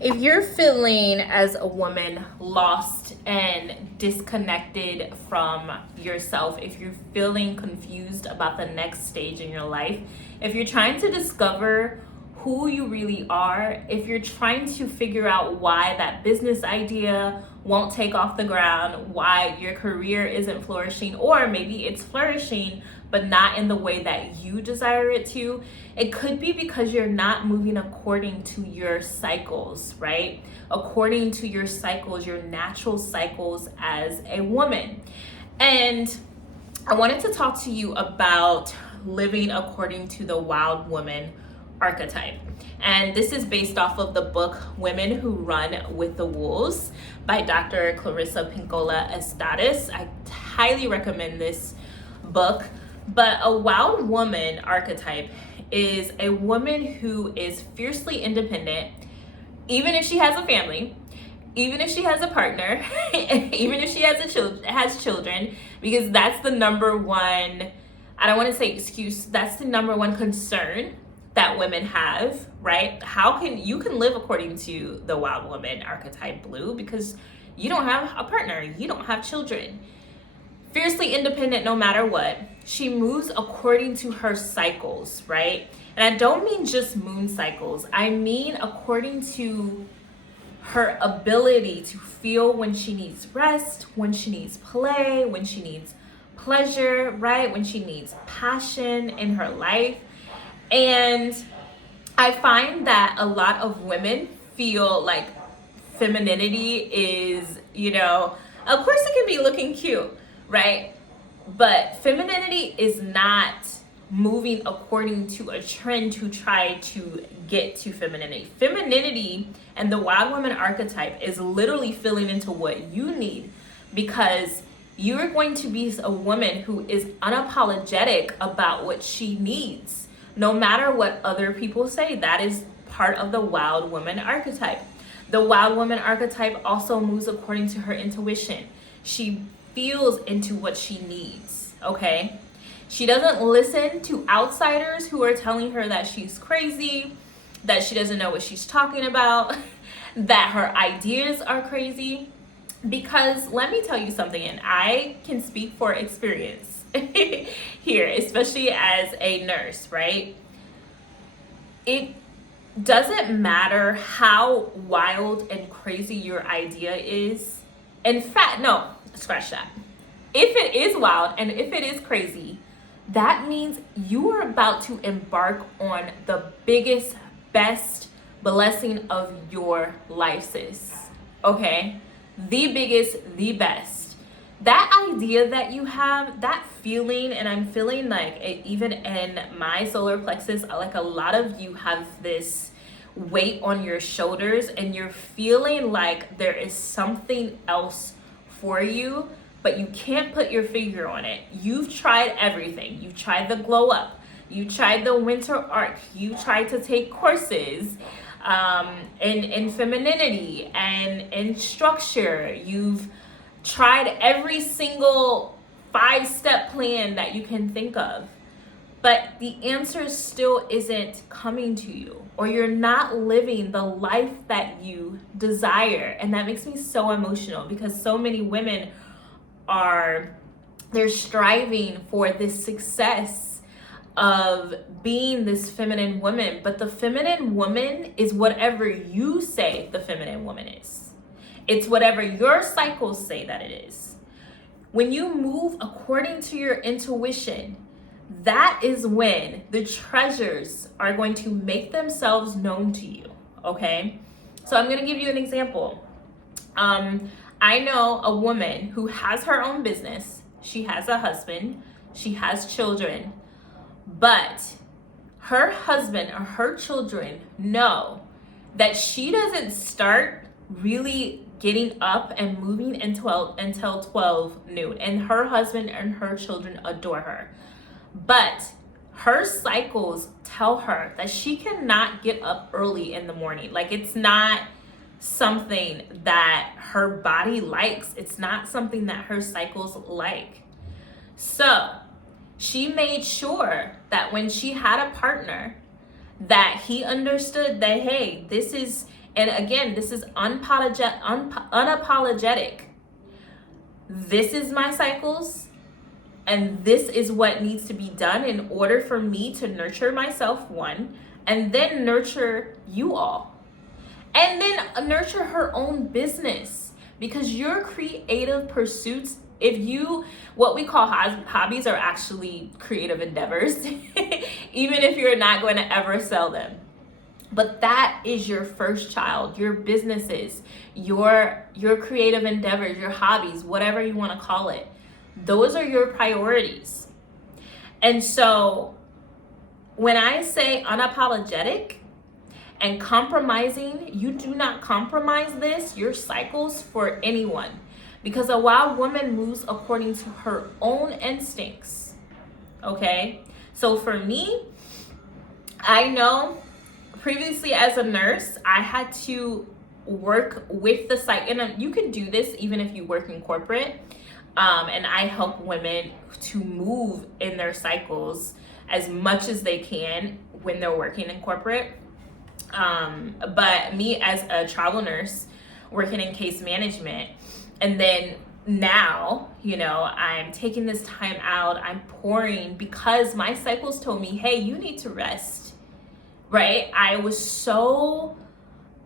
If you're feeling as a woman lost and disconnected from yourself, if you're feeling confused about the next stage in your life, if you're trying to discover who you really are, if you're trying to figure out why that business idea won't take off the ground, why your career isn't flourishing, or maybe it's flourishing but not in the way that you desire it to, it could be because you're not moving according to your cycles, right? According to your cycles, your natural cycles as a woman. And I wanted to talk to you about living according to the wild woman archetype. And this is based off of the book Women Who Run with the Wolves by Dr. Clarissa Pinkola Estates. I highly recommend this book. But a wild woman archetype is a woman who is fiercely independent, even if she has a family, even if she has a partner, even if she has children, because that's the number one, I don't want to say excuse, that's the number one concern that women have, right? You can live according to the wild woman archetype, Blue, because you don't have a partner, you don't have children. Fiercely independent no matter what. She moves according to her cycles, right? And I don't mean just moon cycles. I mean according to her ability to feel when she needs rest, when she needs play, when she needs pleasure, right? When she needs passion in her life. And I find that a lot of women feel like femininity is, of course it can be looking cute, right? But femininity is not moving according to a trend to try to get to femininity. Femininity and the wild woman archetype is literally filling into what you need, because you're going to be a woman who is unapologetic about what she needs, no matter what other people say. That is part of the wild woman archetype. The wild woman archetype also moves according to her intuition. She feels into what she needs, okay? She doesn't listen to outsiders who are telling her that she's crazy, that she doesn't know what she's talking about, that her ideas are crazy. Because let me tell you something, and I can speak for experience here, especially as a nurse, right? It doesn't matter how wild and crazy your idea is. In fact, no, scratch that. If it is wild and if it is crazy, that means you are about to embark on the biggest, best blessing of your life, sis. Okay? The biggest, the best. That idea that you have, that feeling, and I'm feeling like even in my solar plexus, like a lot of you have this weight on your shoulders and you're feeling like there is something else for you, but you can't put your finger on it. You've tried everything. You've tried the glow up. You tried the winter arc. You tried to take courses in femininity and in structure. You've tried every single 5-step plan that you can think of, but the answer still isn't coming to you, or you're not living the life that you desire. And that makes me so emotional, because so many women they're striving for this success of being this feminine woman, but the feminine woman is whatever you say the feminine woman is. It's whatever your cycles say that it is. When you move according to your intuition, that is when the treasures are going to make themselves known to you, okay? So I'm gonna give you an example. I know a woman who has her own business. She has a husband, she has children, but her husband or her children know that she doesn't start really getting up and moving until 12 noon, and her husband and her children adore her. But her cycles tell her that she cannot get up early in the morning. Like, it's not something that her body likes. It's not something that her cycles like. So she made sure that when she had a partner, that he understood that, hey, this is And again, this is unapologetic. This is my cycles, and this is what needs to be done in order for me to nurture myself, one, and then nurture you all. And then nurture her own business, because your creative pursuits, what we call hobbies are actually creative endeavors, even if you're not going to ever sell them. But that is your first child, your businesses, your creative endeavors, your hobbies, whatever you want to call it. Those are your priorities. And so when I say unapologetic and compromising, you do not compromise your cycles for anyone. Because a wild woman moves according to her own instincts. Okay? So for me, I know previously as a nurse, I had to work with the cycle. And you can do this even if you work in corporate. And I help women to move in their cycles as much as they can when they're working in corporate. But me as a travel nurse working in case management, and then now, I'm taking this time out, I'm pouring because my cycles told me, hey, you need to rest, right? I was so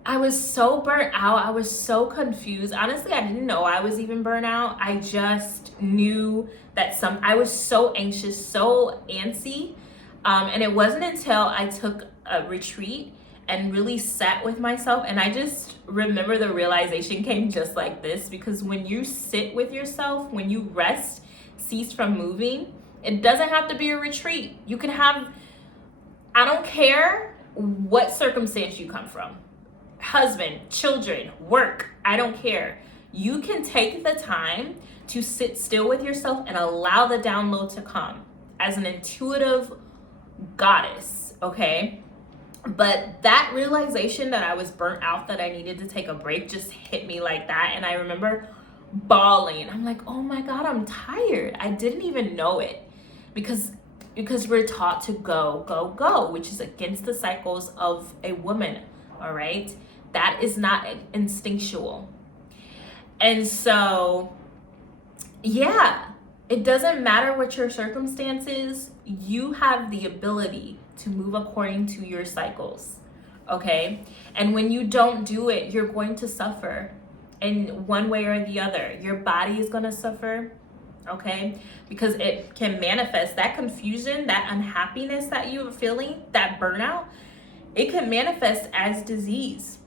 burnt out. I was so confused. Honestly, I didn't know I was even burnt out. I just knew that I was so anxious, so antsy. And it wasn't until I took a retreat and really sat with myself, and I just remember the realization came just like this, because when you sit with yourself, when you rest, cease from moving, it doesn't have to be a retreat. You can have, I don't care what circumstance you come from, husband, children, work, I don't care. You can take the time to sit still with yourself and allow the download to come as an intuitive goddess, okay? But that realization that I was burnt out, that I needed to take a break, just hit me like that. And I remember bawling. I'm like, oh my God, I'm tired. I didn't even know it, because we're taught to go, go, go, which is against the cycles of a woman, all right? That is not instinctual. And so, yeah, it doesn't matter what your circumstances, you have the ability to move according to your cycles, okay? And when you don't do it, you're going to suffer in one way or the other. Your body is going to suffer, okay? Because it can manifest, that confusion, that unhappiness that you're feeling, that burnout, it can manifest as disease.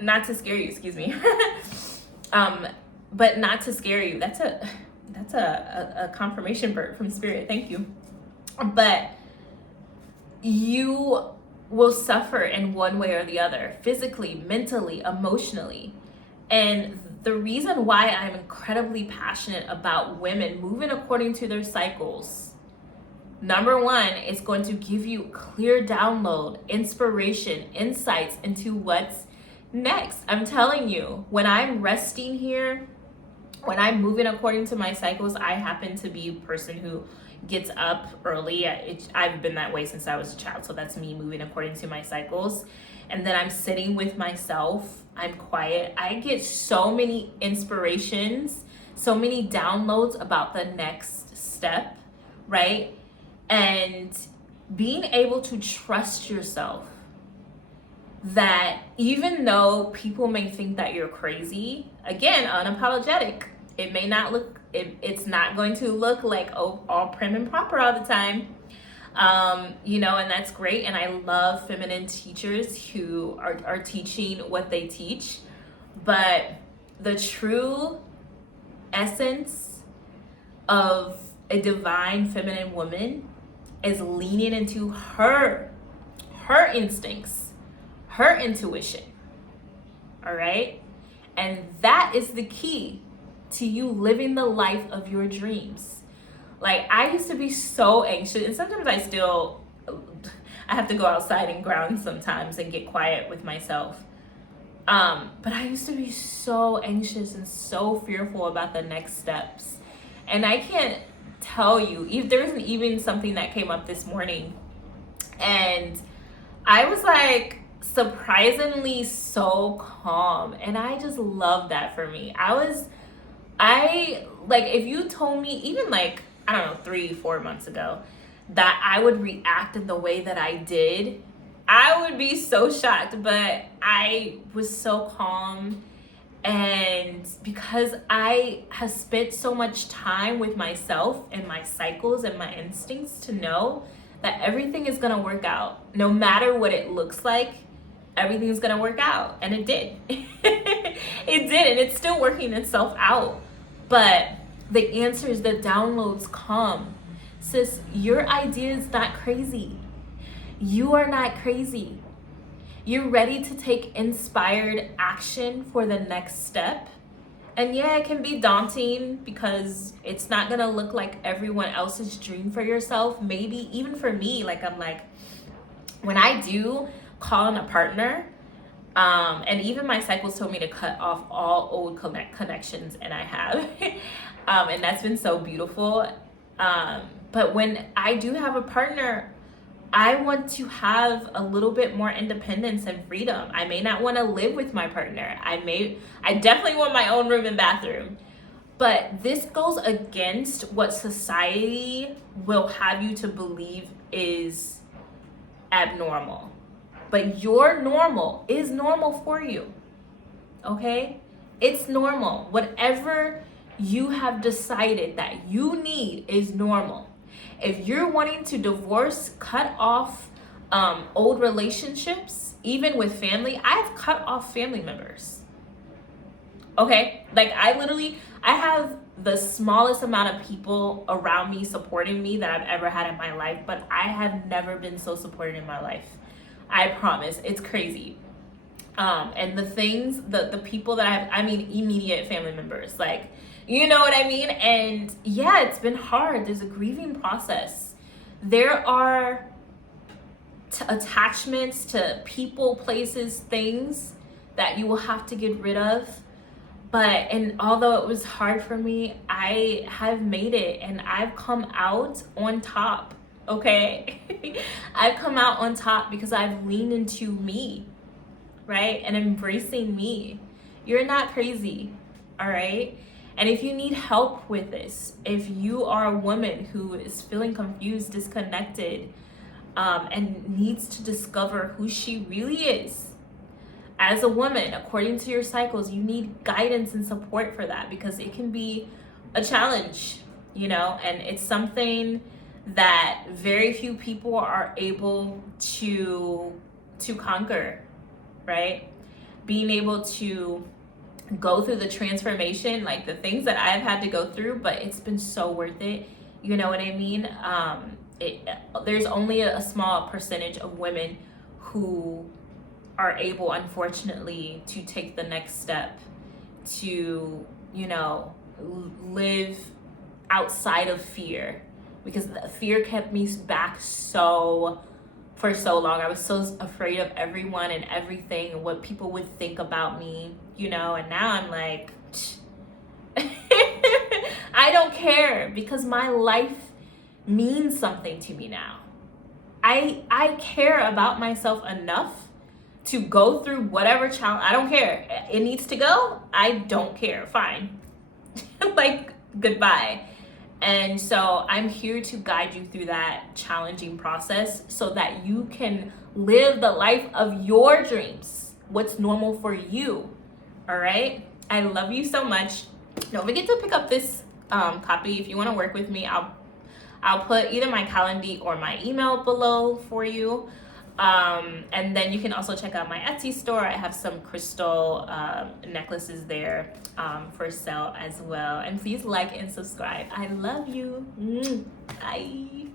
Not to scare you, excuse me. But not to scare you. That's a confirmation burp from spirit. Thank you. But you will suffer in one way or the other, physically, mentally, emotionally. And the reason why I'm incredibly passionate about women moving according to their cycles, number one, it's going to give you clear download, inspiration, insights into what's next. I'm telling you, when I'm resting here, when I'm moving according to my cycles, I happen to be a person who gets up early. I've been that way since I was a child, so that's me moving according to my cycles. And then I'm sitting with myself, I'm quiet. I get so many inspirations, so many downloads about the next step, right? And being able to trust yourself, that even though people may think that you're crazy, again, unapologetic, it may not look, it's not going to look like all prim and proper all the time, and that's great. And I love feminine teachers who are teaching what they teach, but the true essence of a divine feminine woman is leaning into her instincts, her intuition, all right? And that is the key to you living the life of your dreams. Like, I used to be so anxious, and sometimes I have to go outside and ground sometimes and get quiet with myself. But I used to be so anxious and so fearful about the next steps. And I can't tell you, if there isn't even something that came up this morning, and I was like, surprisingly so calm, and I just love that for me. I like, if you told me even like, I don't know, 3-4 months ago that I would react in the way that I did, I would be so shocked. But I was so calm, and because I have spent so much time with myself and my cycles and my instincts to know that everything is gonna work out, no matter what it looks like, everything's gonna work out. And it did. It did, and it's still working itself out. But the answers, the downloads come. Sis, your idea is not crazy. You are not crazy. You're ready to take inspired action for the next step. And yeah, it can be daunting because it's not gonna look like everyone else's dream for yourself. Maybe even for me, like, I'm like, when I do call on a partner, and even my cycles told me to cut off all old connections, and I have. And that's been so beautiful. But when I do have a partner, I want to have a little bit more independence and freedom. I may not want to live with my partner. I definitely want my own room and bathroom. But this goes against what society will have you to believe is abnormal. But your normal is normal for you. Okay? It's normal. Whatever you have decided that you need is normal. If you're wanting to divorce, cut off old relationships, even with family, I've cut off family members. Okay? Like, I have the smallest amount of people around me supporting me that I've ever had in my life, but I have never been so supported in my life. I promise. It's crazy. And the things, the people that I mean, immediate family members, like, you know what I mean? And yeah, it's been hard. There's a grieving process. There are attachments to people, places, things that you will have to get rid of. And although it was hard for me, I have made it, and I've come out on top. Okay? I've come out on top because I've leaned into me, right? And embracing me. You're not crazy, all right? And if you need help with this, if you are a woman who is feeling confused, disconnected, and needs to discover who she really is as a woman, according to your cycles, you need guidance and support for that, because it can be a challenge, and it's something that very few people are able to conquer, right? Being able to go through the transformation, like the things that I've had to go through, but it's been so worth it. You know what I mean? There's only a small percentage of women who are able, unfortunately, to take the next step to, live outside of fear, because the fear kept me back for so long. I was so afraid of everyone and everything and what people would think about me, and now I'm like, I don't care, because my life means something to me now. I care about myself enough to go through whatever challenge. I don't care. It needs to go. I don't care. Fine. Like, goodbye. And so I'm here to guide you through that challenging process so that you can live the life of your dreams, what's normal for you. All right? I love you so much. Don't forget to pick up this copy if you want to work with me. I'll put either my Calendly or my email below for you. And then you can also check out my Etsy store. I have some crystal necklaces there for sale as well. And please like and subscribe. I love you. Bye.